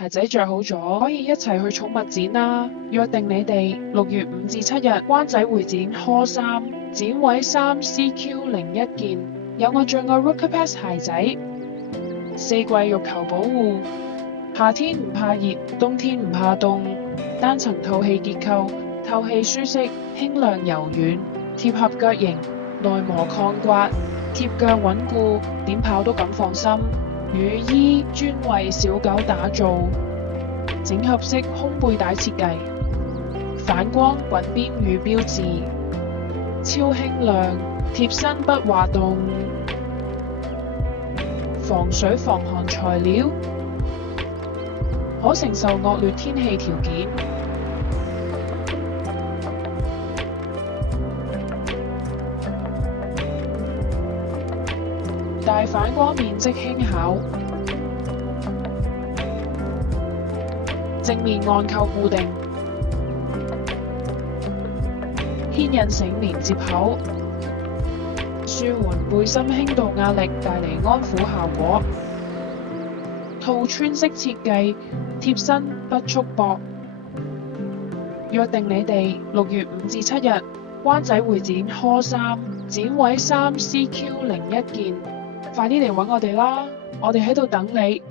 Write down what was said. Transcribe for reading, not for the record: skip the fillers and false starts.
孩仔着好咗，可以一齊去寵物展啦！約定你哋6月5至7日灣仔會展 Hall 3，展位3CQ01件，有我最愛 Rookie Pass 鞋仔。4季欲求保護，夏天唔怕熱，冬天唔怕凍，單層透氣結構，透氣舒適，輕量柔軟，貼合腳型，耐磨抗刮，貼腳穩固，點跑都咁放心。雨衣專為小狗打造，整合式胸背帶設計，反光滾邊與標誌，超輕量，貼身不滑動，防水防寒材料，可承受惡劣天氣條件。大反光面積輕巧，正面按扣固定，牽引繩連接口，舒緩背心輕度壓力，帶嚟安撫效果。套穿式設計，貼身不束縛。約定你哋6月5至7日灣仔會展 Hall 3，展位3CQ01件。快啲嚟搵我哋啦！我哋喺度等你。